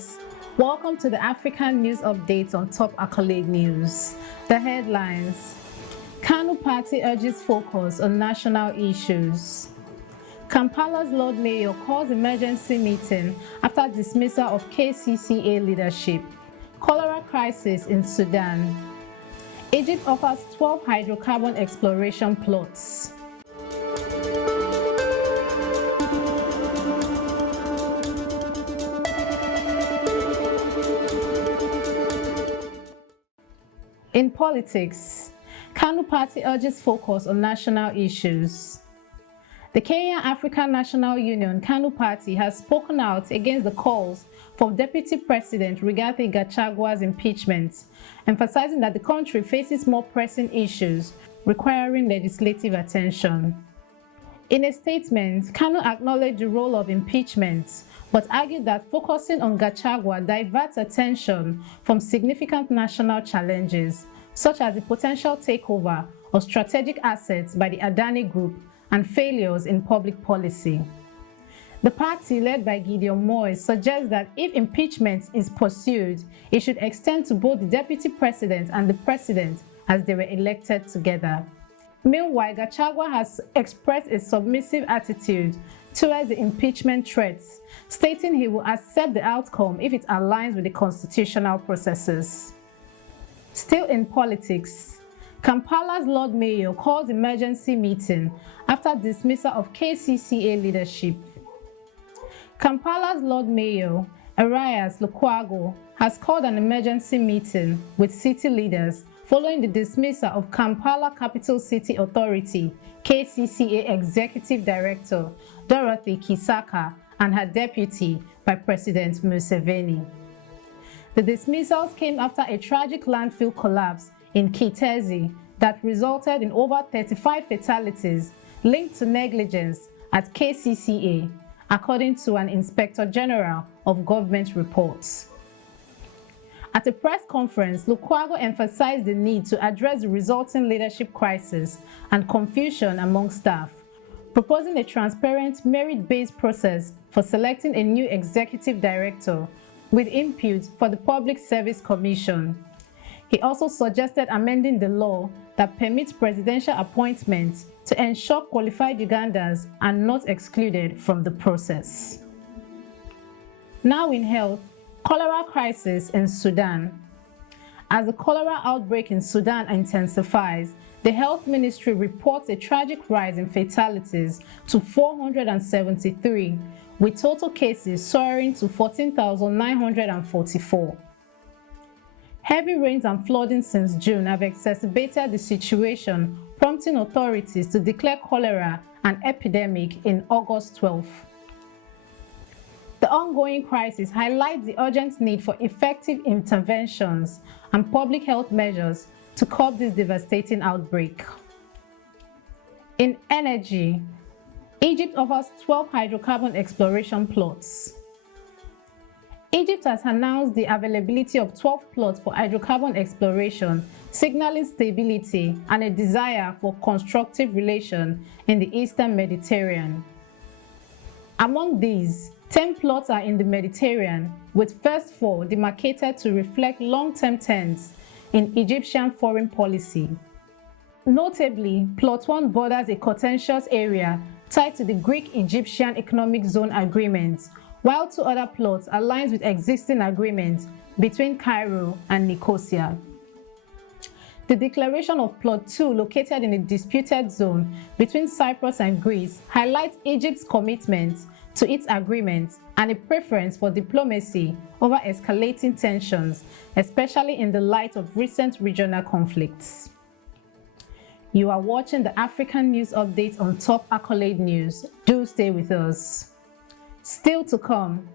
viewers. Welcome to the African News Updates on Top Accolade News. The headlines: Kanu Party urges focus on national issues. Kampala's Lord Mayor calls emergency meeting after dismissal of KCCA leadership. Cholera crisis in Sudan. Egypt offers 12 hydrocarbon exploration plots. In politics, Kanu Party urges focus on national issues. The Kenya African National Union Kanu Party has spoken out against the calls for Deputy President Rigathi Gachagua's impeachment, emphasizing that the country faces more pressing issues requiring legislative attention. In a statement, Kanu acknowledged the role of impeachment, but argued that focusing on Gachagua diverts attention from significant national challenges, such as the potential takeover of strategic assets by the Adani Group and failures in public policy. The party, led by Gideon Moyes, suggests that if impeachment is pursued, it should extend to both the Deputy President and the President as they were elected together. Meanwhile, Gachagua has expressed a submissive attitude towards the impeachment threats, stating he will accept the outcome if it aligns with the constitutional processes. Still in politics, Kampala's Lord Mayor calls emergency meeting after dismissal of KCCA leadership. Kampala's Lord Mayor Erias Lukwago has called an emergency meeting with city leaders following the dismissal of Kampala Capital City Authority KCCA Executive Director Dorothy Kisaka and her deputy by President Museveni. The dismissals came after a tragic landfill collapse in Kitezi that resulted in over 35 fatalities linked to negligence at KCCA, according to an Inspector General of Government reports. At a press conference, Lukwago emphasized the need to address the resulting leadership crisis and confusion among staff, proposing a transparent, merit-based process for selecting a new executive director with input for the Public Service Commission. He also suggested amending the law that permits presidential appointments to ensure qualified Ugandans are not excluded from the process. Now in health, cholera crisis in Sudan. As the cholera outbreak in Sudan intensifies, the Health Ministry reports a tragic rise in fatalities to 473, with total cases soaring to 14,944. Heavy rains and flooding since June have exacerbated the situation, prompting authorities to declare cholera an epidemic in August 12. The ongoing crisis highlights the urgent need for effective interventions and public health measures to curb this devastating outbreak. In energy, Egypt offers 12 hydrocarbon exploration plots. Egypt has announced the availability of 12 plots for hydrocarbon exploration, signaling stability and a desire for constructive relations in the Eastern Mediterranean. Among these, 10 plots are in the Mediterranean, with first 4 demarcated to reflect long-term trends in Egyptian foreign policy. Notably, Plot 1 borders a contentious area tied to the Greek-Egyptian Economic Zone Agreement, while 2 other plots align with existing agreements between Cairo and Nicosia. The declaration of Plot 2, located in a disputed zone between Cyprus and Greece, highlights Egypt's commitment to its agreement and a preference for diplomacy over escalating tensions, especially in the light of recent regional conflicts. You are watching the African News Update on Top Accolade News. Do stay with us. Still to come.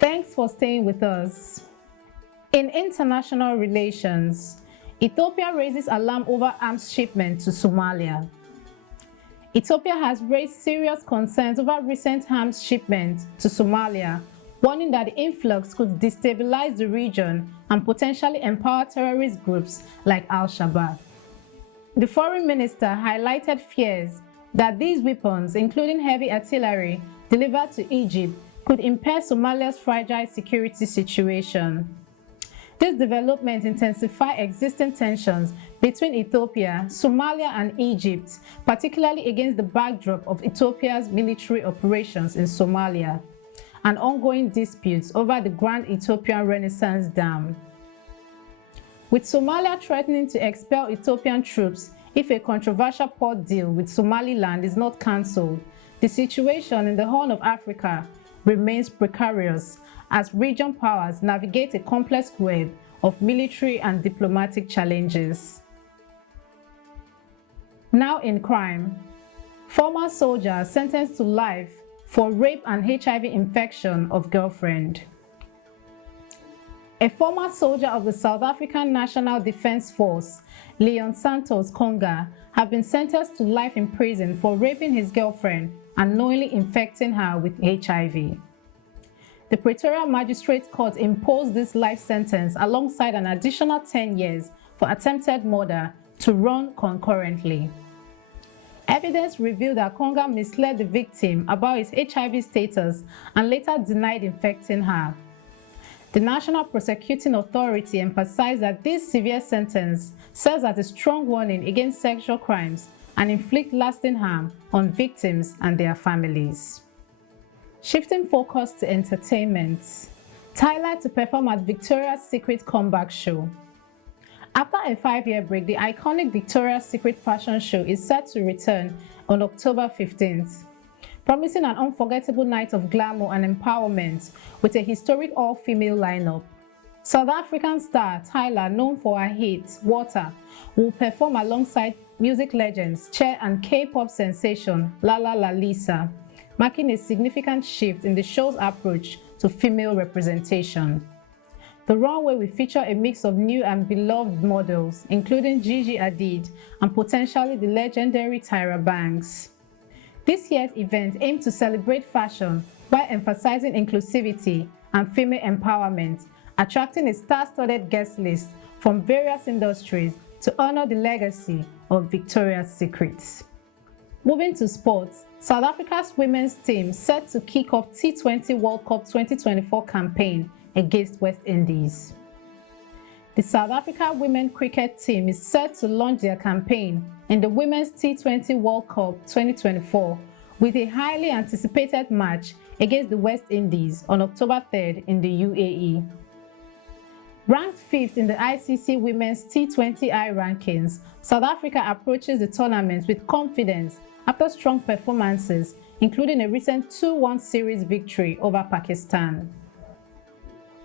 Thanks for staying with us. In international relations, Ethiopia raises alarm over arms shipment to Somalia. Ethiopia has raised serious concerns over recent arms shipments to Somalia, warning that the influx could destabilize the region and potentially empower terrorist groups like Al-Shabaab. The foreign minister highlighted fears that these weapons, including heavy artillery delivered to Egypt, could impair Somalia's fragile security situation. This development intensifies existing tensions between Ethiopia, Somalia, and Egypt, particularly against the backdrop of Ethiopia's military operations in Somalia and ongoing disputes over the Grand Ethiopian Renaissance Dam. With Somalia threatening to expel Ethiopian troops if a controversial port deal with Somaliland is not cancelled, the situation in the Horn of Africa remains precarious as region powers navigate a complex web of military and diplomatic challenges. Now in crime, former soldier sentenced to life for rape and HIV infection of girlfriend. A former soldier of the South African National Defence Force, Leon Santos Conga, has been sentenced to life in prison for raping his girlfriend and knowingly infecting her with HIV. The Pretoria Magistrates Court imposed this life sentence alongside an additional 10 years for attempted murder to run concurrently. Evidence revealed that Conga misled the victim about his HIV status and later denied infecting her. The National Prosecuting Authority emphasized that this severe sentence serves as a strong warning against sexual crimes and inflict lasting harm on victims and their families. Shifting focus to entertainment, Tyler to perform at Victoria's Secret comeback show. After a 5-year break, the iconic Victoria's Secret fashion show is set to return on October 15th, promising an unforgettable night of glamour and empowerment with a historic all-female lineup. South African star Tyler, known for her hit Water, will perform alongside music legends Cher and K-pop sensation Lala Lalisa, marking a significant shift in the show's approach to female representation. The runway will feature a mix of new and beloved models, including Gigi Hadid and potentially the legendary Tyra Banks. This year's event aims to celebrate fashion while emphasizing inclusivity and female empowerment, attracting a star-studded guest list from various industries to honor the legacy of Victoria's Secret. Moving to sports, South Africa's women's team set to kick off T20 World Cup 2024 campaign against West Indies. The South Africa women's cricket team is set to launch their campaign in the Women's T20 World Cup 2024 with a highly anticipated match against the West Indies on October 3rd in the UAE. Ranked 5th in the ICC Women's T20I rankings, South Africa approaches the tournament with confidence after strong performances, including a recent 2-1 series victory over Pakistan.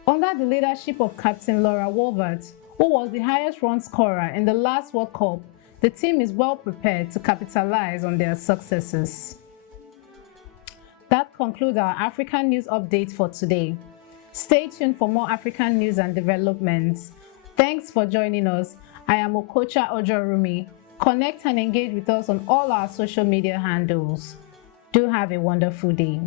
Under the leadership of Captain Laura Wolvert, who was the highest run scorer in the last World Cup, the team is well prepared to capitalize on their successes. That concludes our African news update for today. Stay tuned for more African news and developments. Thanks for joining us. I am Okocha Ojorumi. Connect and engage with us on all our social media handles. Do have a wonderful day.